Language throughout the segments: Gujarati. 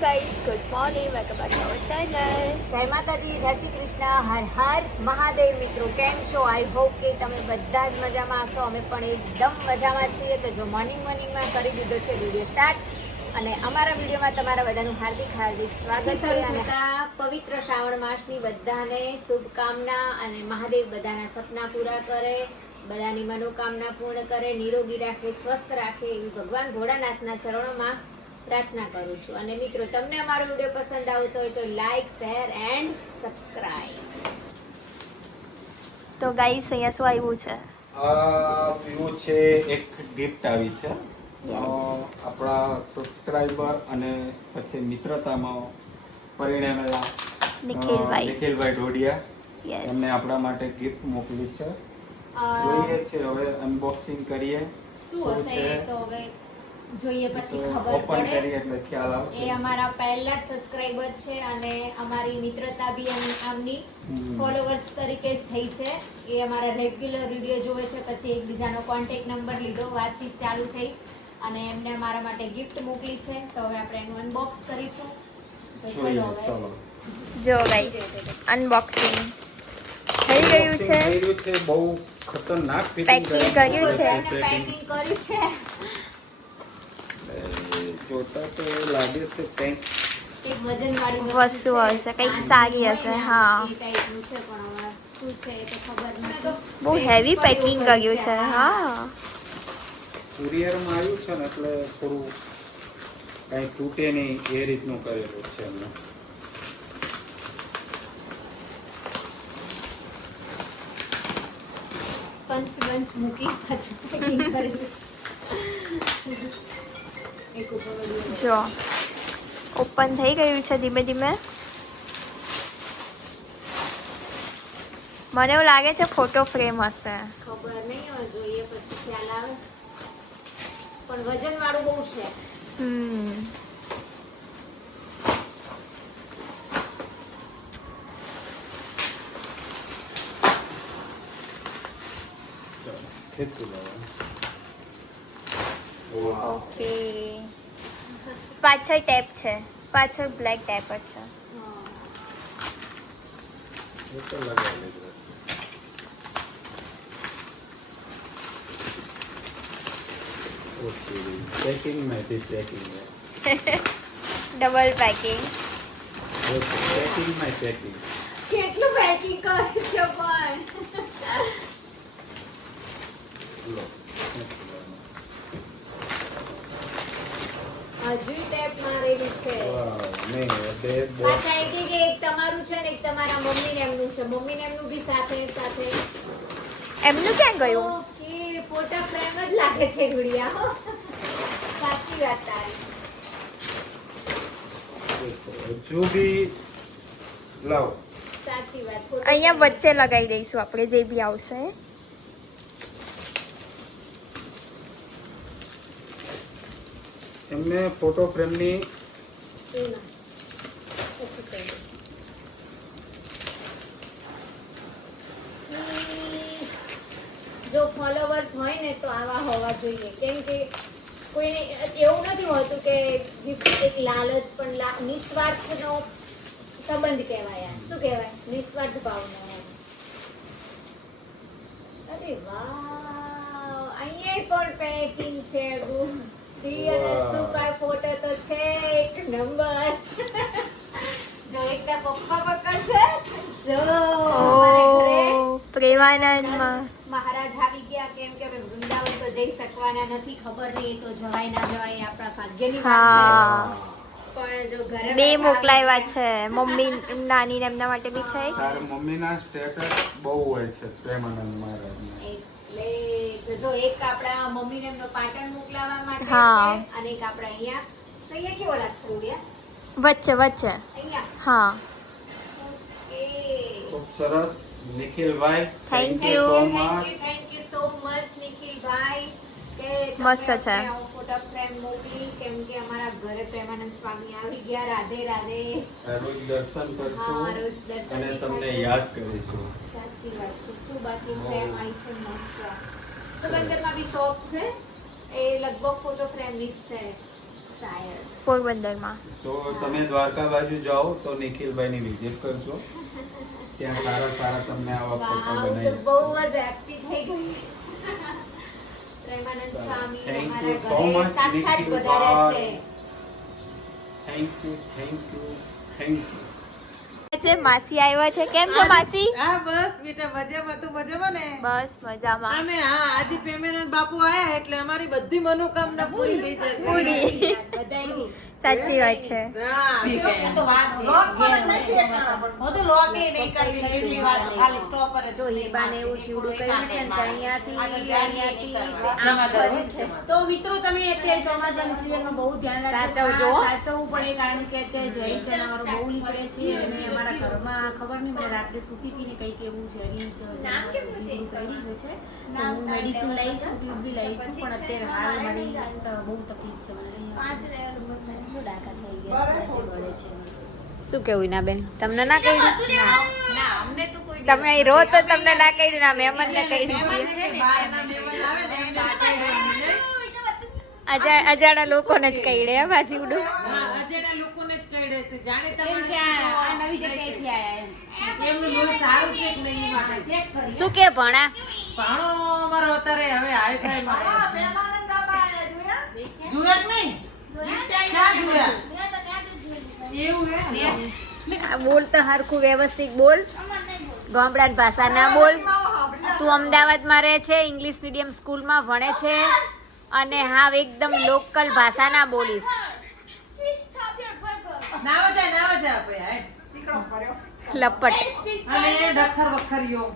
Guys, good morning, welcome back to our channel. જય માતાજી, જય શ્રી કૃષ્ણ, હર હર મહાદેવ. મિત્રો કેમ છો? આઈ હોપ કે તમે બધા જ મજામાં હશો. અમે પણ એકદમ મજામાં છીએ. તો જો મોર્નિંગમાં કરી દીધો છે વિડીયો સ્ટાર્ટ, અને અમારા વિડીયોમાં તમારા બધાનું હાર્દિક સ્વાગત છે. અને પવિત્ર શ્રાવણ માસની બધાને શુભકામના, અને મહાદેવ બધાના સપના પૂરા કરે, બધાની મનોકામના પૂર્ણ કરે, નિરોગી રાખે, સ્વસ્થ રાખે એવી ભગવાન ભોળાનાથના ચરણોમાં પ્રાર્થના કરું છું. અને મિત્રો, તમને અમારો વિડીયો પસંદ આવતો હોય તો લાઈક, શેર એન્ડ સબસ્ક્રાઇબ. તો ગાઈસ, અહીંયા શું આવ્યું છે? વ્યૂ છે, એક ગિફ્ટ આવી છે આપણા સબસ્ક્રાઇબર અને પછી મિત્રતામાં પરિણમેલા નિખિલભાઈ ઢોડિયા એમને આપણા માટે ગિફ્ટ મોકલી છે. જોઈએ છે, હવે અનબોક્સિંગ કરીએ શું હશે તો હવે જોઈએ, પછી ખબર ઓપન પડે. કરીએ એટલે ખ્યાલ આવશે. એ અમારા પહેલા જ સબસ્ક્રાઇબર છે, અને અમારી મિત્રતા બી આમની ફોલોવર્સ તરીકે જ થઈ છે. એ અમારા રેગ્યુલર વિડીયો જોવે છે, પછી એકબીજાનો કોન્ટેક્ટ નંબર લીધો, વાતચીત ચાલુ થઈ, અને એમને અમારા માટે ગિફ્ટ મોકલી છે. તો હવે આપણે એનું અનબોક્સ કરીશું. તો ચલો હવે જો ગાઈસ, અનબોક્સિંગ થઈ ગયું છે. બહુ ખતરનાક પેકિંગ કર્યું છે. પેકિંગ કર્યું છે. જોતા તો લાગે છે કંઈક એક વજનવાળી વસ્તુ હશે, કંઈક સારી હશે. હા, એ ટાઈપનું છે, પણ હવે શું છે એ તો ખબર નથી. બહુ હેવી પેકિંગ કર્યું છે. હા, કુરિયરમાં આવ્યું છે ને, એટલે થોડું કંઈ તૂટે નહીં એ રીતનું કરેલું છે એમને. પંચ મૂકી પાછું પેકિંગ કરેલું છે. એક ઉપર ઓલું. જો ઓપન થઈ ગયું છે ધીમે ધીમે. મને એવું લાગે છે ફોટો ફ્રેમ હશે. ખબર નહીં, હવે જોઈએ પછી ખ્યાલ આવે. પણ વજન વાળું બહુ છે. ઓકે, પાછળ ટેપ છે, પાછળ બ્લેક ટેપ જ છે. પેકિંગ માંથી પેકિંગ ડબલ પેકિંગ. પેકિંગ માં પેકિંગ. કેટલું પેકિંગ કર્યું છે પણ. હજુ ટેપ મારેલી છે. પાછા એક તમારું છે ને એક તમારા મમ્મીને એમનું છે. મમ્મીને એમનું બી સાથે એમનું ક્યાં ગયું? ઓકે, ફોટા ફ્રેમ જ લાગે છે ગુડિયા. સાચી વાત તારી. હજુ બી લાવ. સાચી વાત. અહીંયા વચ્ચે લગાવી દઈશું આપણે, જે બી આવશે. એમને ફોટો ફ્રેમની જો ફોલોવર્સ હોય ને તો આવા હોવા જોઈએ. કેમ કે કોઈને એવું નથી હોતું કે એક લાલચ, પણ નિસ્વાર્થનો સંબંધ કહેવાય. શું કહેવાય? નિસ્વાર્થ ભાવનો. અરે વાહ, અહીંયા પણ પેકિંગ છે. અને સુપર ફોટો તો છે, એક નંબર. જો એકદમ પપ્પા પકડશે. જો પ્રેમાનંદમાં મહારાજ આવી ગયા. કેમ કે હવે વૃંદાવન તો જઈ શકવાના નથી. ખબર નહીં તો જવાય ના જવાય, આપણા ભાગ્યની વાત છે. પણ જો ઘરે બે મોકલાવ્યા છે, મમ્મી નાની ને એમના માટે બી છે. તાર મમ્મીના સ્ટેટસ બહુ હોય છે પ્રેમાનંદ મહારાજના. એટલે જો એક આપણા મમ્મીને એમનો પાટણ મોકલાવવા માટે હા. છે, અને એક આપણે અહીંયા કેવો લાગશે ઉડિયા? વચ્ચે અહીંયા. હા. ઓકે. ખૂબ સરસ નિખિલભાઈ, Thank you you. so thank much. You so much નિખિલભાઈ. કે મસ્ત છે. ફોટો ફ્રેમ મોકલી. કેમ કે અમારા ઘરે પ્રેમાનંદ સ્વામી આવી ગયા. રાધે રાધે. રોજ દર્શન હા, કરશું રોજ દર્શન અને બી તમને થશે. યાદ કરીશું. સાચી વાત છે. શું બાકી ફ્રેમ આવી છે મસ્ત. તો બંદરમાં બી શોપ છે, એ લગભગ ફોટો ફ્રેમની જ છે. પોરબંદરમાં. તો તમે દ્વારકા બાજુ જાઓ તો નિખિલભાઈની વિઝિટ કરજો. ત્યાં સારા સારા તમને આવા ફોટો બનાવી બહુ જ હેપી થઈ ગઈ. પ્રેમાનંદ સ્વામી Thank અમારા you so ઘરે much, સાક્ષાત નિખિલ પધાર્યા છે. Thank you thank you thank you. છે માસી આવ્યા છે. કેમ છો માસી? હા બસ બેટા મજામાં. તું મજામાં ને? બસ મજામાં. અમે હા આજે પ્રેમાનંદ બાપુ આયા એટલે અમારી બધી મનોકામના પૂરી થઈ જશે. પૂરી. બધાયની. સાચી વાત છે. હા એ તો વાત છે. હું તો લોકે નહીં કરતી જેટલી વાર ખાલી સ્ટોપ પર જો હીબાને એવું ચીવડું કર્યું છે ને કે અહીંયાથી તો મિત્રો તમે અત્યારે ચોમાસાની સિઝનમાં બહુ ધ્યાન સાચવજો. સાચવવું પડે કારણ કે અત્યારે ઝેરી જનાવરો બહુ નીકળે છે અને અમારા ઘરમાં ખબર નહીં મને રાત્રે સૂતી હતી ને કંઈક એવું ઝેરી જનાવર કરી ગયું છે તો હું મેડિસિન લઈ છું ટ્યુબ બી લઈ છું પણ અત્યારે હાલ મારી બહુ તકલીફ છે મને શું કેવું ના બેન તમને ના કહ્યું? ના અમને તો કોઈ તમે અહીં રહો તો તમને ના કહ્યું ના મહેમાનને કહ્યું છે. છે ને બહારના મહેમાન આવે ને એમને અજાણા લોકોને જ કહી દે બાજી ઉડું. હા અજેડા લોકોને જ કહી છે જાણે તમારે આ નવી જગ્યાએથી આયા એમનું લોહી સારું છે કે નહીં એ માટે છે. શું કે ભણા ભાણો અમારો અત્યારે હવે હાઈ ફાઈ માં જોયા કે નહીં? ક્યાં જોયા? એવું હે બોલ તો હરખું વ્યવસ્થિત બોલ. ગામડાની ભાષા ના બોલ. તું અમદાવાદમાં રહે છે, ઇંગ્લિશ મીડિયમ સ્કૂલમાં ભણે છે અને હા એકદમ લોકલ ભાષા ના બોલીશ. નાવા જા ભાઈ હાઈટ. લપટ. અને ડખર વખરિયો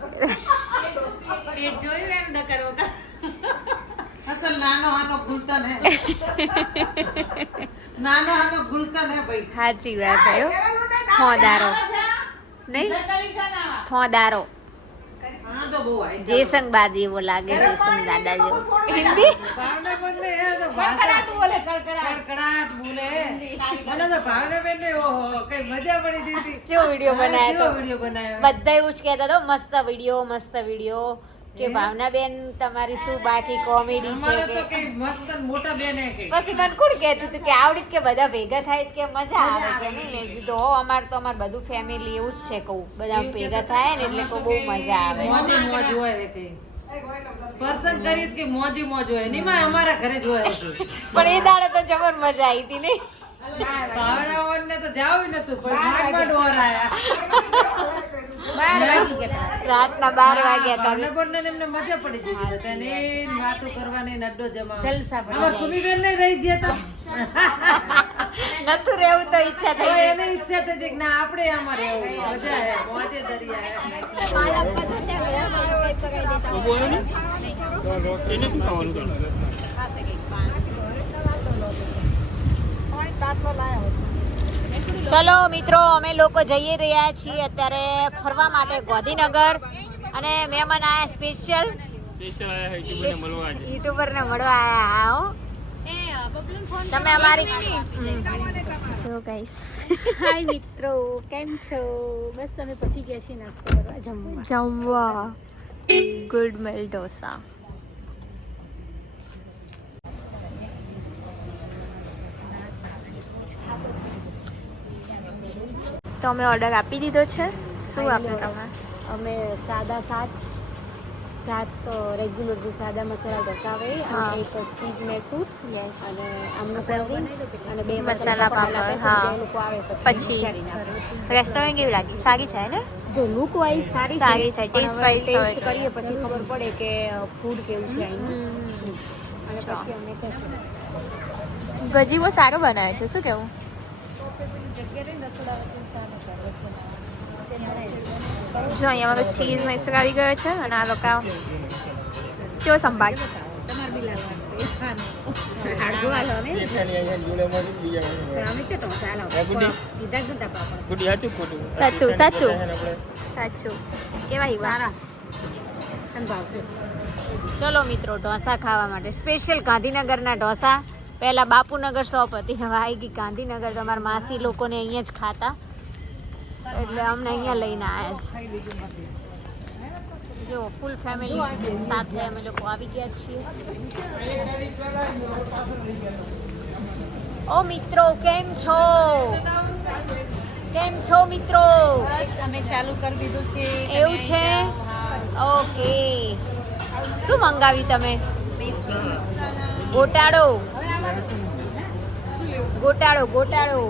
પેટ જોયું એમ ડખર વખર અસલ નાનો હાનો ગુલતન હે નાનો હાનો ગુલતન હે ભાઈ. સાચી વાત હે હો. ફોદારો નહીં ફોદારો. હા તો બહુ હાઈ જેસંગ બાદ એવો લાગે જેસંગ દાદા જેવો. ભાવના બોલે હે તો ભાષા કડકડાટ બોલે મને તો ભાવના બેન ને ઓહો કઈ મજા પડી દીધી. જો વિડિયો બનાવ્યો તો વિડિયો બનાવ્યો બધા એવું જ કહેતા હતો મસ્ત વિડિયો કે ભાવનાબેન તમારી શું બાકી કોમેડી અમારે છે તો કે કઈ મસ્ત મોટા બેન હે કે પછી મને કોણ કહેતું હતું કે આવડી કે બધા ભેગા થાય કે મજા આવે કે નહીં. મેં કીધું હો અમાર બધું ફેમિલી એવું જ છે કહું બધા ભેગા થાય ને એટલે કહું બહુ મજા આવે. મોજે મોજ હોય હે કે પર્સન કરી કે મોજે મોજ હોય નહીં માં અમારા ઘરે જ હોય કે પણ એ દાડે તો જબર મજા આવી હતી ને. ભાવનાવન ને તો જાવ નતું પણ માંડ ઓર આયા રાતના 12 વાગ્યા હતા. ભાવનાવન ને એમને મજા પડી જતી બધાને વાતો કરવાની નડ્ડો જમાવા. અમાર સુમીબેન ને રહી ગયા નતું રહેવું તો ઈચ્છા તો થઈ ગઈ. એને ઈચ્છા થઈ છે કે ના આપણે આમાં રહેવું મજા હે મોજે દરિયા ચલો મિત્રો અમે લોકો જઈ રહ્યા છીએ અત્યારે ફરવા માટે ગાંધીનગર અને મહેમાન આયા સ્પેશિયલ યુટ્યુબર ને મળવા આયા હો. તમે અમારી જો ગાઈસ હાય મિત્રો કેમ છો? બસ અમે પહોંચી ગયા છીએ નાસ્તો કરવા જમવા. જમવા ગુડ મિલ ઢોસા. તો અમે ઓર્ડર આપી દીધો છે. શું આપ્યું તમે? અમે સાદા સાત રેગ્યુલર જે સાદા મસાલા ઢોસા આવે હા. અને એક ચીઝ મૈસૂર યસ. અને આમનું ફ્લેવરિંગ અને બે મસાલા પાપડ, આપે છે, હા. જે લોકો આવે પછી વિચારીને આવે. રેસ્ટોરન્ટ કેવી લાગી? સારી છે ને? જો લુક વાઇઝ સારી સારી છે, છે પણ taste હવે wise હોય taste છે. કરીએ પછી ખબર પડે કે ફૂડ કેવું છે અહીંનું. અને અચ્છા. પછી અમને કહેશું ગજીવો સારો બનાવે છે. શું કેવું? જો અહીંયા મારો ચીઝ મૈસૂર આવી ગયો છે અને આ લોકો કેવો સંભાળ. તમારે બી લાવવાનું હાડો આલો ને અમે છે ઢોસા આલો કીધા ગુંદા પાપડ સાચું સાચું સાચું કેવા હિવા. સારા અને ભાવશે. ચલો મિત્રો ઢોસા ખાવા માટે સ્પેશિયલ ગાંધીનગરના ઢોસા. પહેલા બાપુનગર શોપ હતી હવે આવી ગઈ ગાંધીનગર. તમારા માસી લોકોને અહીંયા જ ખાતા એટલે અમને અહીંયા લઈને આવ્યા છે. જો ફૂલ ફેમિલી સાથે અમે લોકો આવી ગયા છીએ. ઓ મિત્રો કેમ છો? કેમ છો મિત્રો? અમે ચાલુ કરી દીધું છે. એવું છે? ઓકે. શું મંગાવ્યું તમે? ગોટાળો. ગોટાળો ગોટાળો.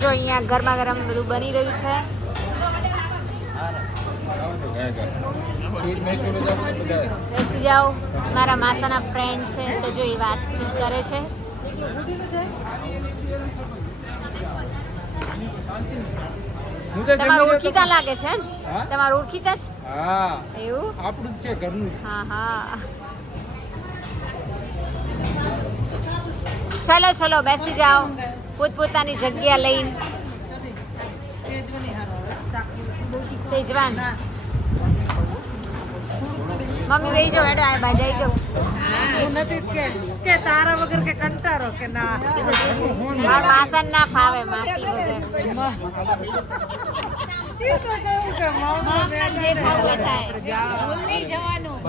જો અહીંયા ગરમા ગરમ બધું બની રહ્યું છે. બેસી જાઓ. મારા માસાના ફ્રેન્ડ છે તો જો એ વાતચીત કરે છે. તમારું ઓળખીતા લાગે છે ને? તમારું ઓળખીતા જ? હા એવું? આપણું જ છે ઘરનું. હા હા. ચલો ચલો બેસી જાઓ પોતપોતાની જગ્યા લઈને. સેજવાન મમ્મી બેસી જાઓ. હેડો આ બાજુ આવી જાઓ. હું નથી કે તારા વગર કે કંટારો કે ના મારા માસન ના ફાવે માસી વગર.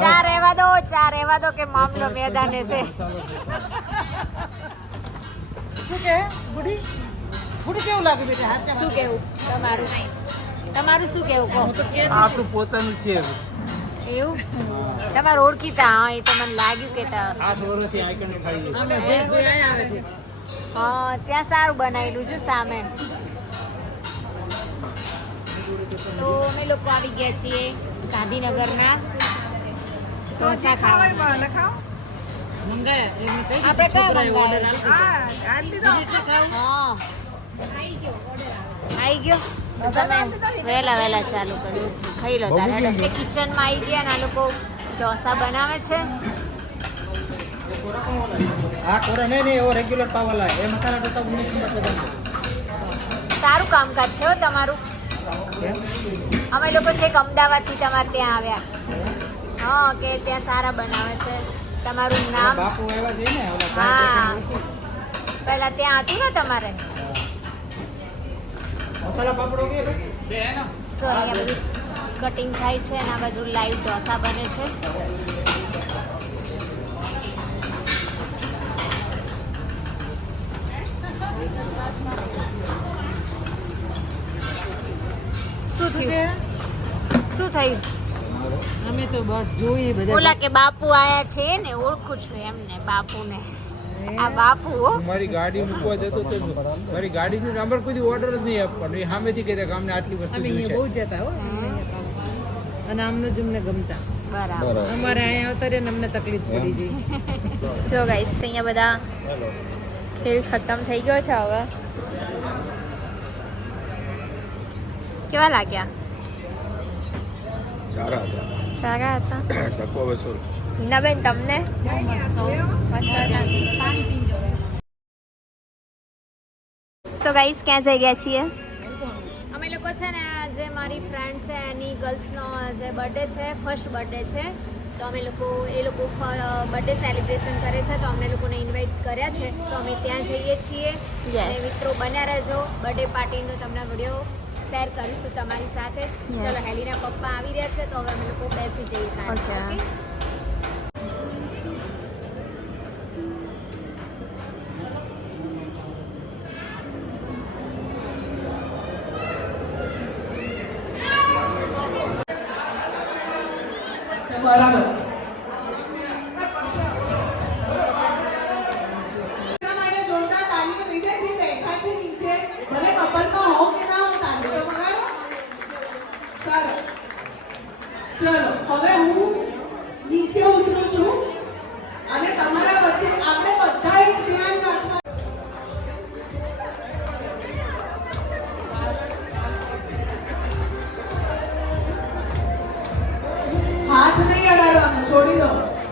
ચા રહેવા દો કે મામલો મેદાને છે. શું કે બુડી બુડી કેવું લાગે બેટા? શું કેવું તમારું? તમારું શું કેવું કહો? આપણું પોતાનું છે. એવું તમારું ઓળખીતા? હા એ તો મને લાગ્યું કે 8 વર્ષથી આઈકન ખાઈ અમે જયેશભાઈ આયા આવે છે. હા ત્યાં સારું બનાવેલું છે સામે. તો અમે લોકો આવી ગયા છીએ ગાંધીનગરના ઢોસા ખાવા. મંગાયા એમને કઈ આપણે કયા મંગાવ્યા? હા હા આવી ગયો. તો તમે વહેલા વહેલા ચાલુ કર્યું. ખાઈ લો તારે. એટલે કિચનમાં આવી ગયા ને આ લોકો ઢોસા બનાવે છે. આ કોરા નહીં એવો રેગ્યુલર પાવલા એ મસાલા ઢોસા ઉમેશ બધા. સારું કામકાજ છે હો તમારું. અમે લોકો છેક અમદાવાદથી તમારે ત્યાં આવ્યા. હા કે ત્યાં સારા બનાવે છે. તમારું નામ? બાપુ આવ્યા છે ને ઓલા હા પહેલા ત્યાં હતું ને તમારે. મસાલા પાપડો કે સો અહીંયા બધું કટિંગ થાય છે અને આ બાજુ લાઈવ ઢોસા બને છે. શું થયું? શું થયું? અમે તો બસ જોઈએ બધા. ઓલા કે બાપુ આયા છે ને ઓળખું છું એમને બાપુને. આ બાપુ હો. મારી ગાડી મૂકવા જતો તો મારી ગાડીનો નંબર કોઈ ઓર્ડર જ નહીં આપવાનો. એ સામેથી કહેતા કે અમને આટલી વસ્તુ અમે અહીંયા બહુ જતા હો અને આમનું જ અમને ગમતા. બરાબર. અમારે અહીંયા આવતા રહ્યા ને અમને તકલીફ પડી ગઈ. જો ગાઈસ અહીંયા બધા ખેલ ખતમ થઈ ગયો છે હવે. કેવા લાગ્યા? સારા હતા. હિનાબેન તમને? સો ગાઈસ ક્યાં જઈ ગયા છીએ? અમે લોકો છે ને જે મારી ફ્રેન્ડ છે એની ગર્લ્સનો જે બર્થડે છે, ફર્સ્ટ બર્થડે છે, તો અમે લોકો એ લોકો બર્થડે સેલિબ્રેશન કરે છે તો અમને લોકોને ઇન્વાઇટ કર્યા છે તો અમે ત્યાં જઈએ છીએ. અને મિત્રો બન્યા રહેજો. બર્થડે પાર્ટીનો તમને વિડીયો શેર કરીશું તમારી સાથે. ચલો હેલીના પપ્પા આવી રહ્યા છે તો હવે અમે લોકો બેસી જઈએ કાલે. Okay. ઓકે બરાબર. જોરદાર તાલીઓ લીધે જે બેઠા છે નીચે ભલે કપલમાં હો કે ના હો તાલીઓ બરાબર. ચલો હવે હું નીચે ઉતરું છું અને તમારા વચ્ચે આપણે બધા જ ધ્યાન રાખવા. હાથ નહીં અડાડવાનો, છોડી દો.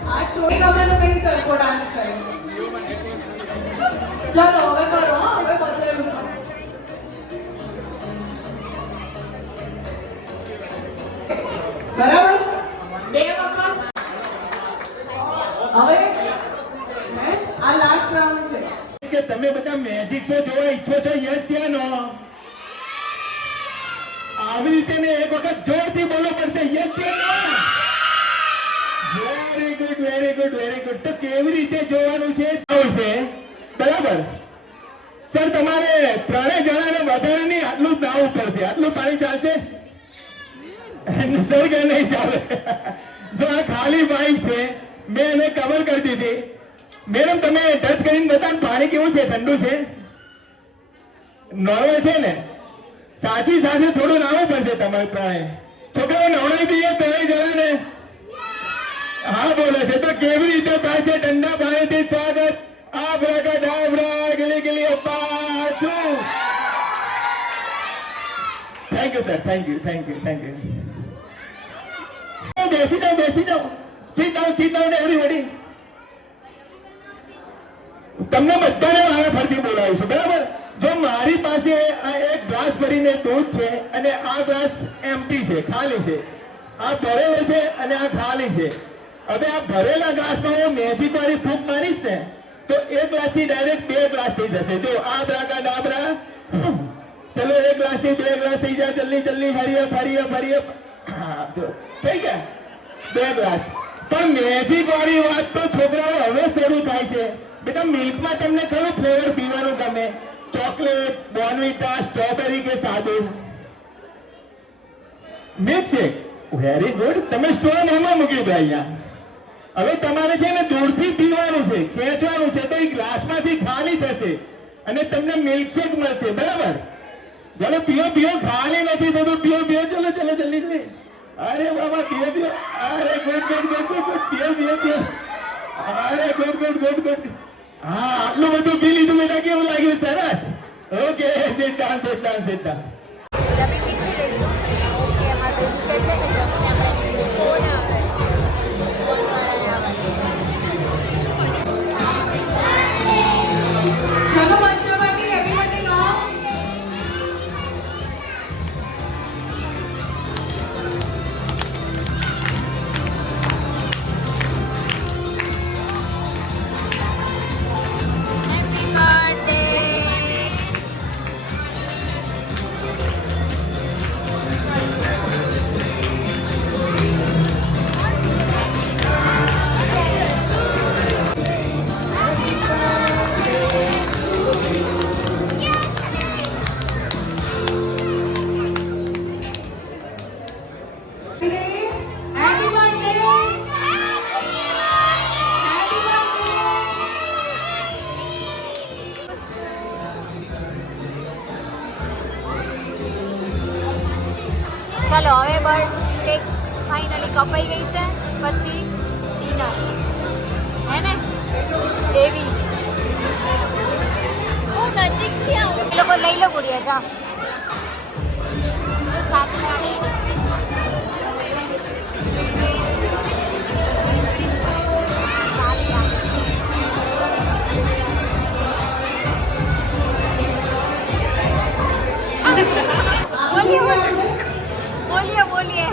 હાથ છોડી ગમે તો કઈ સરખો ડાન્સ કરે છે. ચલો હવે કરો. હા હવે બદલાયું છે. બરાબર 2 વખત. હવે આ લાસ્ટ રાઉન્ડ છે. કે તમે બધા મેજિક શો જોવા ઈચ્છો છો? યસ યા નો? આવી રીતે ને એક વખત જોરથી બોલો પડશે. યસ યા no? Very good very good very good. તો કેવી રીતે જોવાનું છે? બરાબર. સર તમારે 3 જણાને વધારે નહીં, આટલું જ નાવું પડશે. આટલું પાણી ચાલશે સર કે નહીં ચાલે? જો આ ખાલી પાઇપ છે, મેં એને કવર કરી દીધી. મેડમ તમે ટચ કરીને બતાવો પાણી કેવું છે? ઠંડુ છે? નોર્મલ છે ને? સાચી સાથે થોડું નાવું પડશે તમારે ત્રણે છોકરાઓ. નવડાવી દઈએ 3 જણાને. હા બોલે છે તો કેવી રીતે થાય છે? ઠંડા પાણીથી સ્વાગત. આબ્રાકાડાબ્રા, ગિલી ગિલી અપ્પા છું. Thank you sir, thank you, thank you, thank you. બેસી જાઓ, બેસી જાઓ. Sit down everybody. તમને બધાને મારા ફરતી બોલાવીશું, બરાબર? જો મારી પાસે આ એક ગ્લાસ ભરીને દૂધ છે અને આ ગ્લાસ એમ્પ્ટી છે, ખાલી છે. આ ભરેલો છે અને આ ખાલી છે. હવે આ ભરેલા ગ્લાસમાં હું મેજિક વાળી ફૂંક મારીશ ને તો એક ગ્લાસથી ડાયરેક્ટ 2 ગ્લાસ થઈ જશે. જો આ બ્રાકાડાબ્રા. ચલો 1 ગ્લાસથી 2 ગ્લાસ થઈ જાય. જલ્દી જલ્દી હરિયપ. હા જો થઈ ગયા 2 ગ્લાસ. પણ મેજિક વાળી વાત તો છોકરાઓ હવે શરૂ થાય છે. બેટા મિલ્કમાં તમને કયું ફ્લેવર પીવાનું ગમે? ચોકલેટ, બોર્નવિટા, સ્ટ્રોબેરી કે સાદું? મિલ્કશેક. Very good. તમે સ્ટ્રો મોમાં મૂકી દો અહીંયા. હવે તમારે છે ને દૂરથી પીવાનું છે, ખેંચવાનું છે તો એ ગ્લાસમાંથી ખાલી થશે અને તમને મિલ્કશેક મળશે, બરાબર? ચલો પીઓ. ખાલી નથી થતું. પીઓ. ચલો જલ્દી. અરે બાબા પીઓ. અરે ગુડ. પીઓ. અરે ગુડ. હા આટલું બધું પી લીધું બેટા. કેવું લાગ્યું? સરસ. Okay, sit down. જમીન નીકળી લઈશું. ઓકે, અમારા બેબી કહે છે કે જમીન આપણે નીકળી જઈશું. ચલો બચ્ચો બાકી એવરીબડી લો. ચલો હવે બર્ડ કેક ફાઇનલી કપાઈ ગઈ છે. પછી ડિનર હે ને એવી બહુ નજીકથી આવું. એ લોકો લઈ લો ગુડિયા. જા સાચી ગાડી. બોલીએ.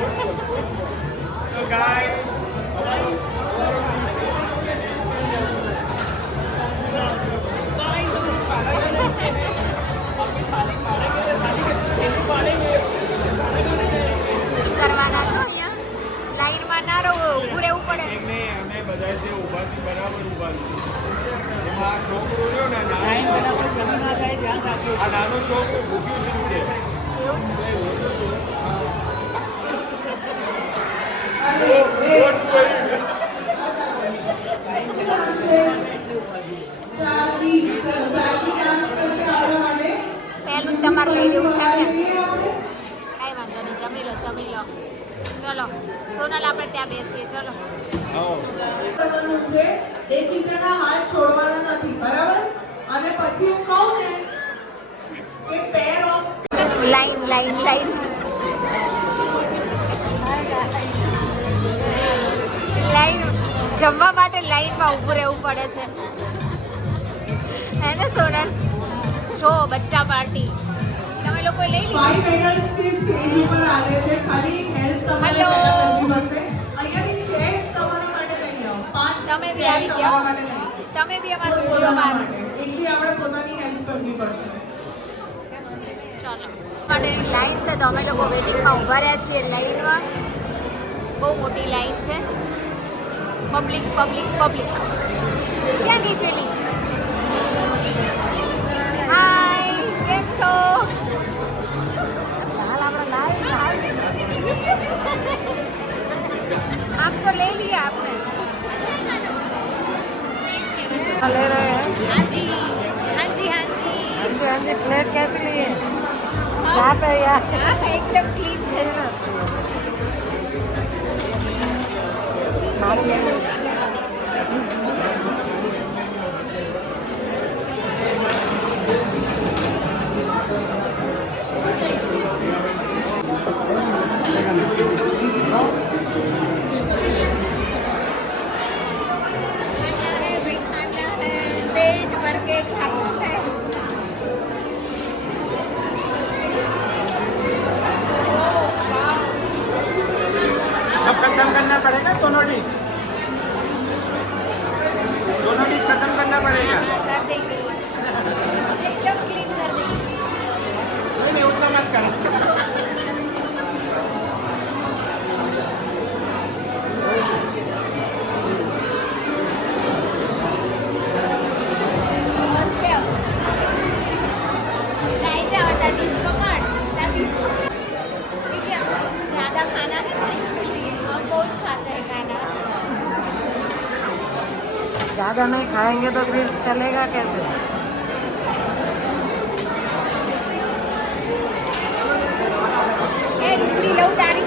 કરવાના છો અહીંયા? લાઈનમાં ના રહો, ઊભું રહેવું પડે. અમે બધા જે ઊભા છે બરાબર ઊભા છે. એમાં આ છોકરો રહ્યો ને આ નાનો છોકરો ભૂખ્યું છે. પહેલું તમારે લઈ લેવું છે ને? કાંઈ વાંધો નહીં. જમી લો. ચલો સોનલ આપણે ત્યાં બેસીએ. ચલો કરવાનું છે, એકબીજાના હાથ છોડવાના નથી, બરાબર? અને પછી હું કહું ને કે પેર ઓફ લાઈન જમવા માટે લાઈનમાં ઊભું રહેવું પડે છે હે ને સોનલ? જો બચ્ચા પાર્ટી તમે લોકો લઈ લીધી. 5 મેડલ્સ સ્ટેજ ઉપર આવે છે. ખાલી હેલ્પ તમારે પહેલા કરવી પડશે. અહીંયાથી ચેક તમારા માટે લઈ આવો. 5 તમે બી આવી ગયા. તમે બી અમારા વિડીયોમાં એટલી આપણે પોતાની હેલ્પ કરવી પડશે. ચાલો માટેની લાઈન છે તો અમે લોકો વેટિંગમાં ઊભા રહ્યા છીએ. લાઈનમાં બહુ મોટી લાઈન છે. પબ્લિક ક્યાં ગઈ પેલી? હા आप तो ले लिया आपने। ले रहे हैं हाँ जी हाँ जी हाँ जी। हाँ जी प्लेट कैसे लिए साफ है यार एकदम क्लीन है। मारी ले लो खाना है भाई खाना है पेट भर के खाना है। अब खत्म करना पड़ेगा दोनों डिश खत्म करना पड़ेगा। कर देंगे एकदम क्लीन कर देंगे। नहीं उतना मत करो। मस्त आहे. नाही जेवता डिस्को काढ त्या डिस्को ठीक है। ज़्यादा खाना है ना इसलिए हम बहुत खाते हैं खाना। ज़्यादा नहीं खाएंगे तो फिर चलेगा कैसे ए रुकड़ी लऊ तारी